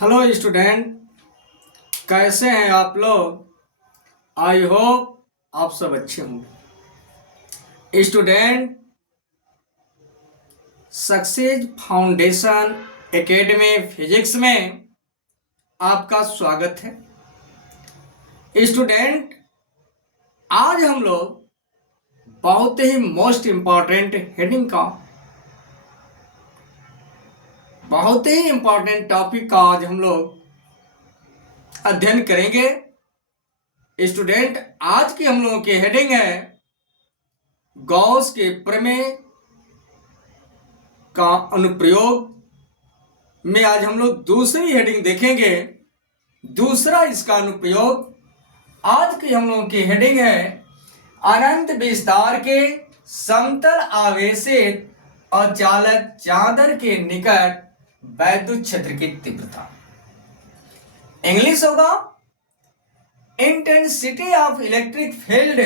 Hello student, कैसे हैं आप लोग। आई होप आप सब अच्छे होंगे। Student, success foundation academy physics में आपका स्वागत है। स्टूडेंट, आज हम लोग बहुत ही मोस्ट इम्पॉर्टेंट हेडिंग का, बहुत ही इम्पॉर्टेंट टॉपिक का आज हम लोग अध्ययन करेंगे। स्टूडेंट, आज की हम लोगों की हेडिंग है गॉस के प्रमेय का अनुप्रयोग में। आज हम लोग दूसरी हेडिंग देखेंगे, दूसरा इसका अनुप्रयोग। आज की हम लोगों की हेडिंग है अनंत विस्तार के समतल आवेशित अचालक चादर के निकट वैद्युत क्षेत्र की तीव्रता। इंग्लिश होगा intensity of electric field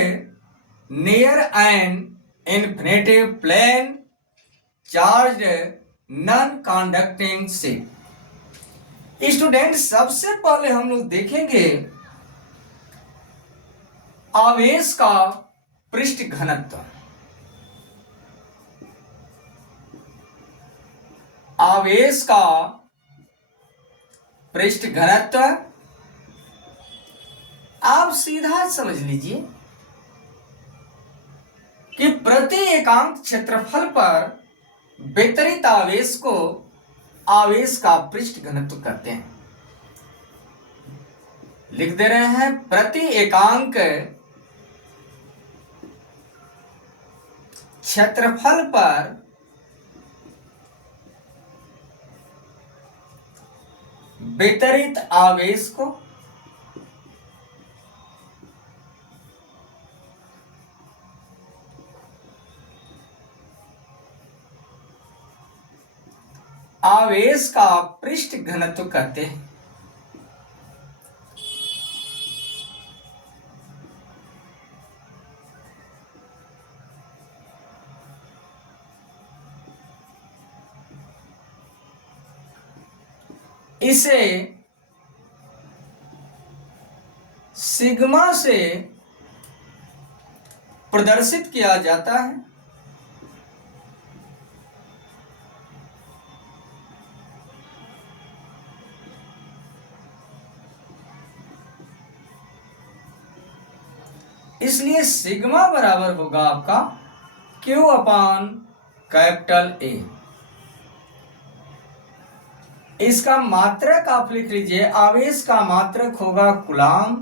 near an infinity plane charge non conducting sheet. Student, सबसे पहले हम लोग देखेंगे आवेश का पृष्ठ घनत्व। आवेश का पृष्ठ घनत्व आप सीधा समझ लीजिए कि प्रति एकांक क्षेत्रफल पर वितरित आवेश को आवेश का पृष्ठ घनत्व कहते हैं। लिख दे रहे हैं, प्रति एकांक क्षेत्रफल पर वितरित आवेश को आवेश का पृष्ठ घनत्व कहते हैं। इसे सिग्मा से प्रदर्शित किया जाता है। इसलिए सिग्मा बराबर होगा आपका Q अपान कैपिटल A। इसका मात्रक आप लिख लीजिए, आवेश का मात्रक होगा कूलाम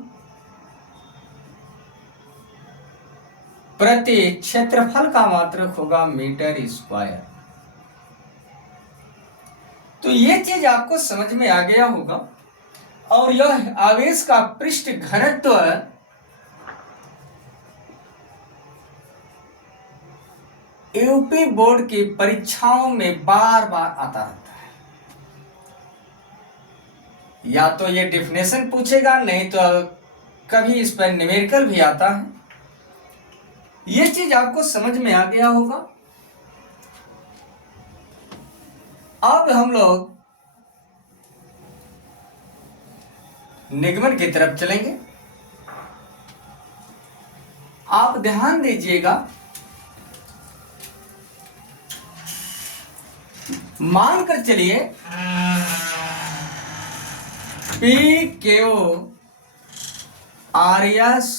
प्रति क्षेत्रफल का मात्रक होगा मीटर स्क्वायर। तो ये चीज आपको समझ में आ गया होगा। और यह आवेश का पृष्ठ घनत्व यूपी बोर्ड की परीक्षाओं में बार बार आता रहता है। या तो ये डेफिनेशन पूछेगा, नहीं तो कभी इस पर न्यूमेरिकल भी आता है। ये चीज आपको समझ में आ गया होगा। अब हम लोग निगमन की तरफ चलेंगे। आप ध्यान दीजिएगा, मानकर चलिए पी क्यू आर एस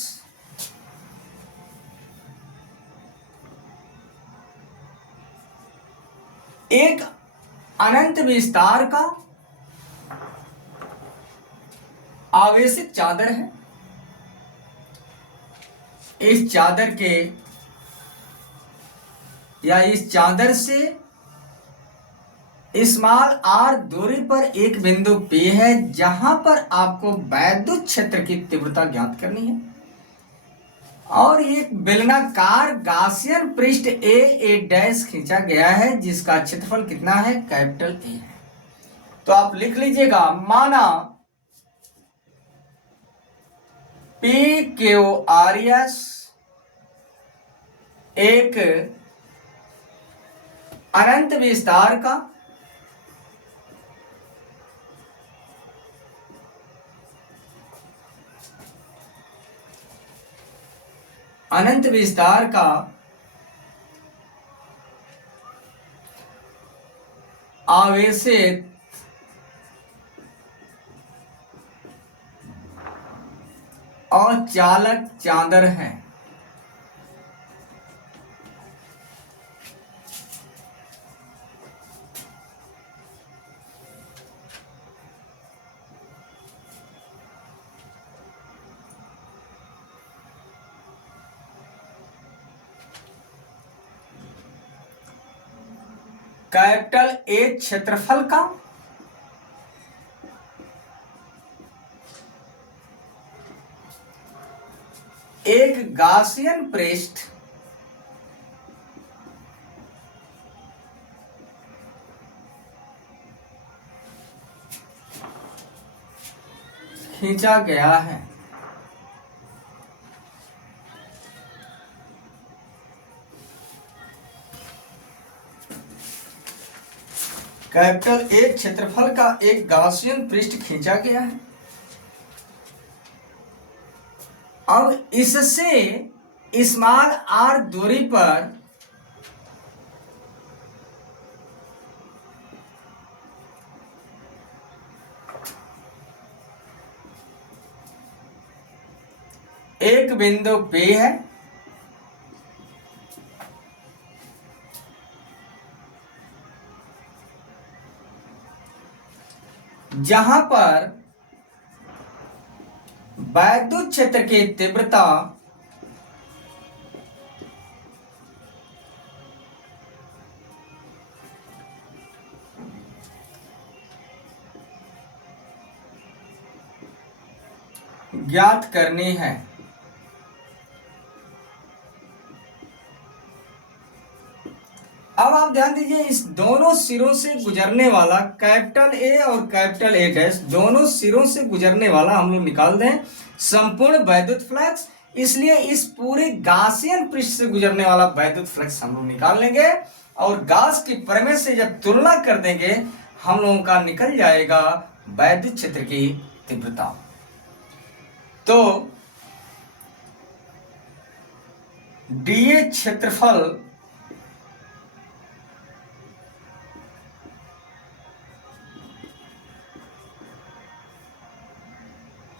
एक अनंत विस्तार का आवेशित चादर है। इस चादर के या इस चादर से स्मॉल आर दूरी पर एक बिंदु P है, जहां पर आपको वैद्युत क्षेत्र की तीव्रता ज्ञात करनी है। और एक बेलनाकार गासियन पृष्ठ ए डैश खींचा गया है, जिसका क्षेत्रफल कितना है, कैपिटल A है। तो आप लिख लीजिएगा, माना PQRS एक अनंत विस्तार का अनंत विस्तार का आवेशित और चालक चादर है। कैपिटल ए क्षेत्रफल का एक गासियन पृष्ठ खींचा गया है। कैपिटल ए क्षेत्रफल का एक गासियन पृष्ठ खींचा गया है। अब इससे स्मॉल आर दूरी पर एक बिंदु P है जहां पर वैद्युत क्षेत्र की तीव्रता ज्ञात करनी है। अब आप ध्यान दीजिए, इस दोनों सिरों से गुजरने वाला कैपिटल ए और कैपिटल ए डैश, दोनों सिरों से गुजरने वाला हम लोग निकाल दें संपूर्ण वैद्युत फ्लक्स। इसलिए इस पूरे गासियन पृष्ठ से गुजरने वाला वैद्युत फ्लक्स हम लोग निकाल लेंगे और गास की प्रमेय से जब तुलना कर देंगे हम लोगों का निकल जाएगा वैद्युत क्षेत्र की तीव्रता। तो डीए क्षेत्रफल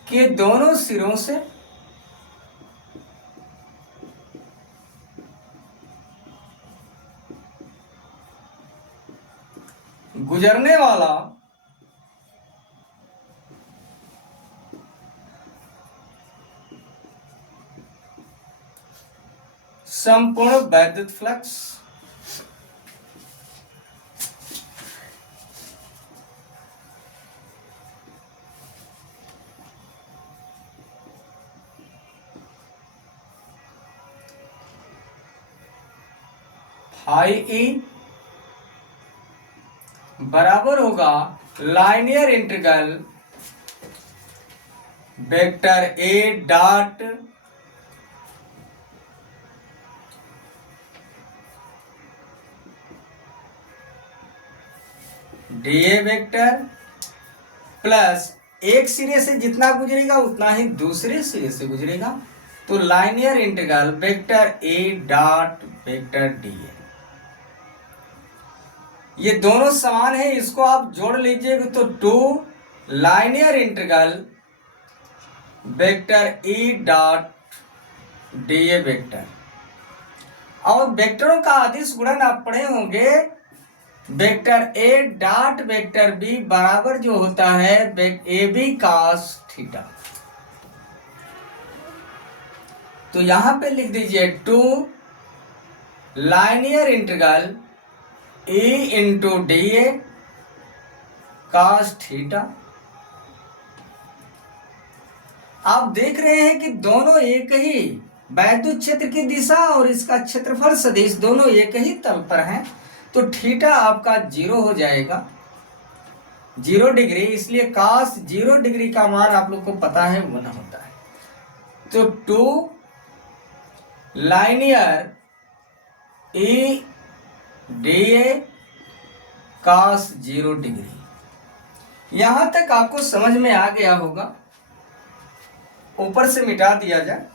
के दोनों सिरों से गुजरने वाला संपूर्ण वैद्युत फ्लक्स I बराबर होगा linear integral vector A dot d A vector plus एक सिरे से जितना गुजरेगा उतना ही दूसरे सिरे से गुजरेगा, तो linear integral vector A dot vector d A. ये दोनों समान है, इसको आप जोड़ लीजिएगा तो two linear integral vector E dot d A vector. और वेक्टरों का अदिश गुणन आप पढ़े होंगे, vector A dot vector B बराबर जो होता है ए बी कॉस थीटा। तो यहां पे लिख दीजिए two linear integral E into d A cos theta. आप देख रहे हैं कि दोनों एक ही वैद्युत क्षेत्र की दिशा और इसका क्षेत्रफल सदिश दोनों एक ही तल पर हैं, तो थीटा आपका 0 हो जाएगा, 0 डिग्री। इसलिए कॉस 0 डिग्री का मान आप लोग को पता है 1 होता है। तो two linear E d A cos 0 degree. यहां तक आपको समझ में आ गया होगा। ऊपर से मिटा दिया जाए।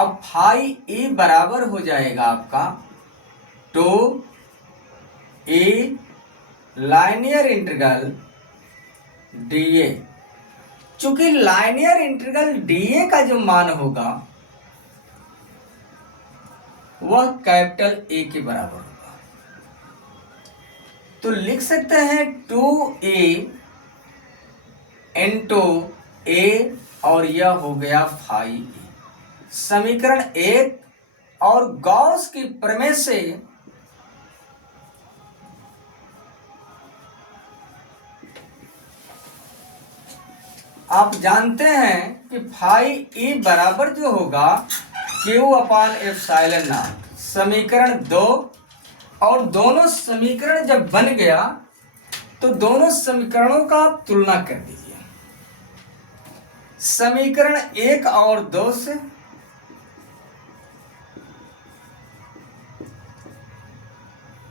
अब फाई ए बराबर हो जाएगा आपका 2a लाइनियर इंटीग्रल dA। चूंकि लाइनियर इंटीग्रल dA का जो मान होगा वह कैपिटल A के बराबर होगा, तो लिख सकते हैं 2a इंटू a और यह हो गया फाई ए। समीकरण 1 और गॉस की प्रमेय से आप जानते हैं कि फाई ई बराबर जो होगा Q अपान एप्सिलॉन नॉट। समीकरण 2 और दोनों समीकरण जब बन गया तो दोनों समीकरणों का आप तुलना कर दीजिए। समीकरण 1 और 2 से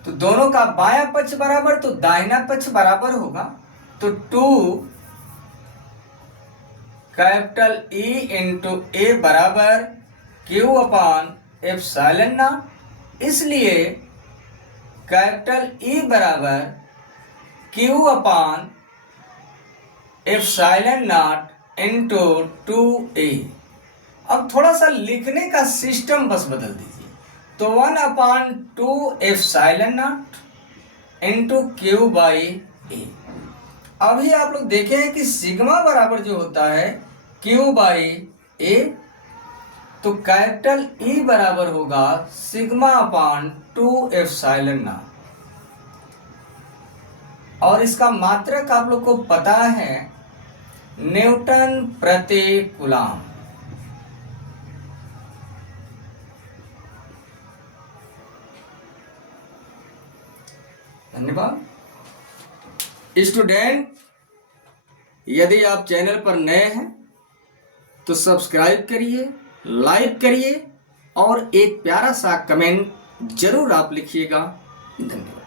तो दोनों का बायां पक्ष बराबर तो दाहिना पक्ष बराबर होगा, तो 2 कैपिटल E इंटू ए बराबर Q अपान एप्सिलॉन नॉट। इसलिए कैपिटल E बराबर Q upon epsilon not into 2a। अब थोड़ा सा लिखने का सिस्टम बस बदल दीजिए, तो 1 upon 2 epsilon not into Q by A. अभी आप लोग देखें कि सिग्मा बराबर जो होता है Q बाई ए, तो कैपिटल E बराबर होगा सिग्मा अपान 2 एप्सिलॉन नॉट। और इसका मात्रक आप लोग को पता है न्यूटन प्रति कूलम। धन्यवाद स्टूडेंट। यदि आप चैनल पर नए हैं तो सब्सक्राइब करिए, लाइक करिए और एक प्यारा सा कमेंट जरूर आप लिखिएगा। धन्यवाद।